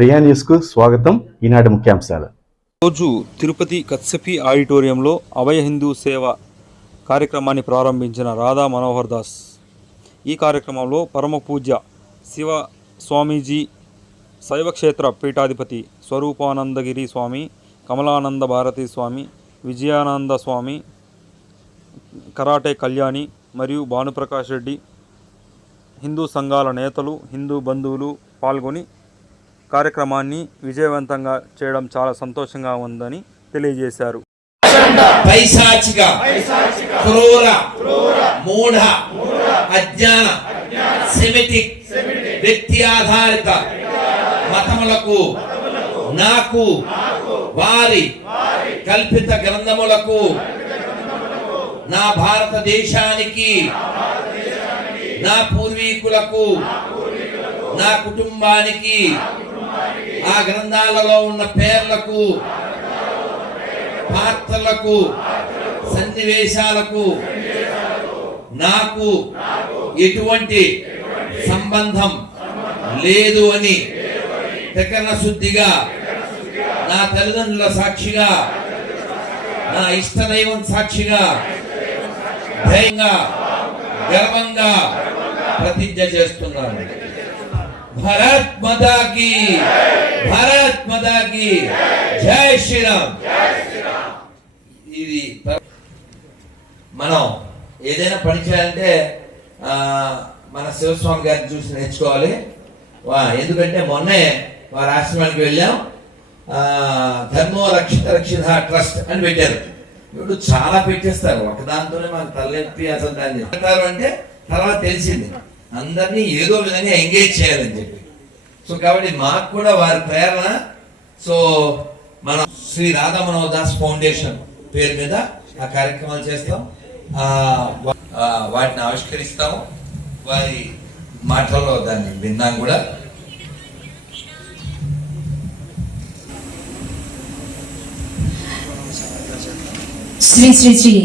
ప్రియా న్యూస్కు స్వాగతం. ఈనాటి ముఖ్యాంశాలు. రోజు తిరుపతి కత్సపి ఆడిటోరియంలో అభయ హిందూ సేవ కార్యక్రమాన్ని ప్రారంభించిన రాధా మనోహర్ దాస్. ఈ కార్యక్రమంలో పరమ పూజ్య శివ స్వామీజీ శైవక్షేత్ర పీఠాధిపతి స్వరూపానందగిరి స్వామి కమలానంద భారతీ స్వామి విజయానంద స్వామి కరాటే కళ్యాణి మరియు భానుప్రకాష్ రెడ్డి హిందూ సంఘాల నేతలు హిందూ బంధువులు పాల్గొని కార్యక్రమాన్ని విజయవంతంగా చేయడం చాలా సంతోషంగా ఉందని తెలియజేశారు. పైశాచిక క్రూర మూఢ అజ్ఞాన సెమిటిక్ వ్యక్తి ఆధారిత మతములకు నాకు వారి కల్పిత గ్రంథములకు నా భారతదేశానికి నా పూర్వీకులకు నా కుటుంబానికి ఆ గ్రంథాలలో ఉన్న పేర్లకు పాత్రలకు సన్నివేశాలకు నాకు ఎటువంటి సంబంధం లేదు అని ప్రకరణ శుద్ధిగా నా తల్లిదండ్రుల సాక్షిగా నా ఇష్టదైవం సాక్షిగా ధైర్యంగా గర్వంగా ప్రతిజ్ఞ చేస్తున్నాను. భారత్ మాతాకి భారత్ మాతాకి జై శ్రీరామ్ ఇది మనం ఏదైనా పని చేయాలంటే మన శివస్వామి గారిని చూసి నేర్చుకోవాలి. వా ఎందుకంటే మొన్నే వారి ఆశ్రమానికి వెళ్ళాం. ధర్మో రక్షిత రక్షిత ట్రస్ట్ అని పెట్టారు. ఇప్పుడు చాలా పెట్టేస్తారు. ఒకదాంతోనే మాకు తలనొప్పి అసలు దాన్ని. అంటారు అంటే తర్వాత తెలిసింది. అందరినీ ఏదో విధంగా ఎంగేజ్ చేయాలని చెప్పి. సో కాబట్టి మాకు కూడా వారి ప్రేరణ. సో మనం శ్రీ రాధా మనోహర్ దాస్ ఫౌండేషన్ పేరు మీద ఆ కార్యక్రమాలు చేస్తాం. వాటిని ఆవిష్కరిస్తాము. వారి మాటల్లో దాన్ని విన్నాం కూడా. శ్రీ శ్రీ శ్రీ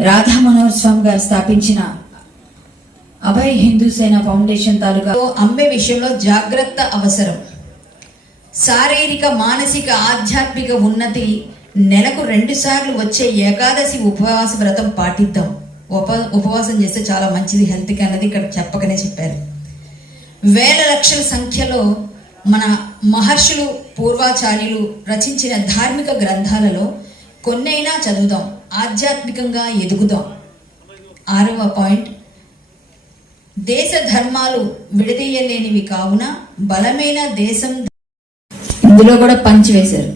రాధా మనోహర్ స్వామి గారు స్థాపించిన అభయ్ హిందూ సేన ఫౌండేషన్ తాలూకా అమ్మే విషయంలో జాగ్రత్త అవసరం. శారీరక మానసిక ఆధ్యాత్మిక ఉన్నతి నెలకు రెండు సార్లు వచ్చే ఏకాదశి ఉపవాస వ్రతం పాటిద్దాం. ఉప ఉపవాసం చేస్తే చాలా మంచిది హెల్త్కి అన్నది ఇక్కడ చెప్పకనే చెప్పారు. వేల లక్షల సంఖ్యలో మన మహర్షులు పూర్వాచార్యులు రచించిన ధార్మిక గ్రంథాలలో కొన్నైనా చదువుదాం ఆధ్యాత్మికంగా ఎదుగుదాం. ఆరవ పాయింట్ దేశ ధర్మాలు విడదీయలేనివి కావున బలమైన దేశం ఇందులో కూడా పంచి వేశారు.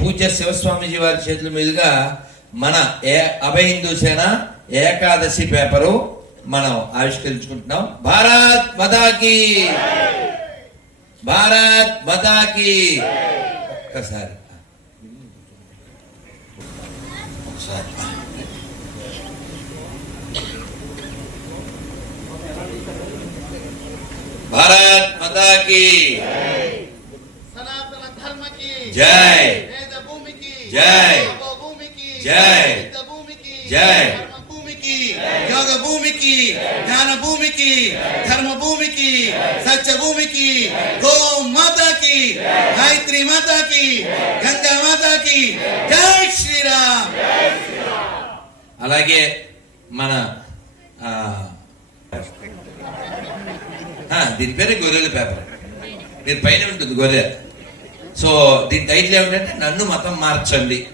పూజ్య శివస్వామీజీ వారి చేతుల మీదుగా మన ఏ అభయ హిందూ సేన ఏకాదశి పేపరు మనం ఆవిష్కరించుకుంటున్నాం. భారత్ మతాకి! భారత్ మతాకి! ఒక్కసారి. భారత్ మతాకి సనాతన ధర్మకి జై వేద భూమికి జై. తపో భూమికి జై. యుద్ధ భూమికి జై. ధర్మ భూమికి యోగ భూమికి జ్ఞాన భూమికి ధర్మ భూమికి సత్య భూమికి గో మాతాకి గాయత్రి మాతాకి గంగా మాతాకి జై శ్రీరామ్ అలాగే మన ఆ, ఆ, దీని పేరే గొర్రెల పేపర్. దీని పైన ఉంటుంది గొర్రె. సో దీని టైటిల్ ఏమిటంటే నన్ను మతం మార్చండి.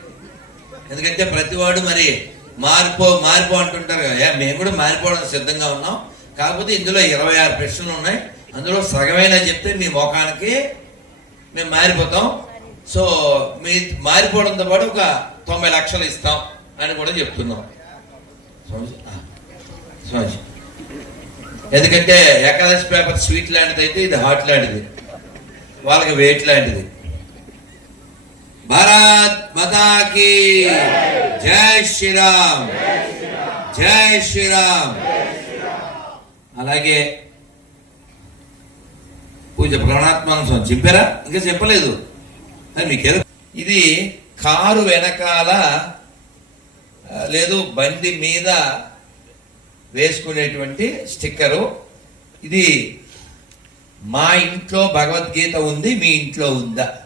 ఎందుకంటే ప్రతివాడు మరి మార్పో మార్పో అంటుంటారు కదా. మేము కూడా మారిపోవడానికి సిద్ధంగా ఉన్నాం. కాకపోతే ఇందులో ఇరవై ఆరు ప్రశ్నలు ఉన్నాయి. అందులో సగమైనా చెప్తే మీ ముఖానికి మేము మారిపోతాం. సో మీ మారిపోవడంతో పాటు ఒక తొంభై లక్షలు ఇస్తాం అని కూడా చెప్తున్నాం. స్వామి స్వామి ఎందుకంటే ఏకాదశి పేపర్ స్వీట్ లాంటిది అయితే ఇది హాట్ లాంటిది. వాళ్ళకి వెయిట్ లాంటిది. భారత్ మతాకి జై శ్రీరామ్. జై శ్రీరామ్. అలాగే పూజ ప్రణాత్మానం స్వామి. చెప్పారా? ఇంకా చెప్పలేదు. అది మీకు ఇది కారు వెనకాల లేదు బండి మీద వేసుకునేటువంటి స్టిక్కరు. ఇది మా ఇంట్లో భగవద్గీత ఉంది మీ ఇంట్లో ఉందా?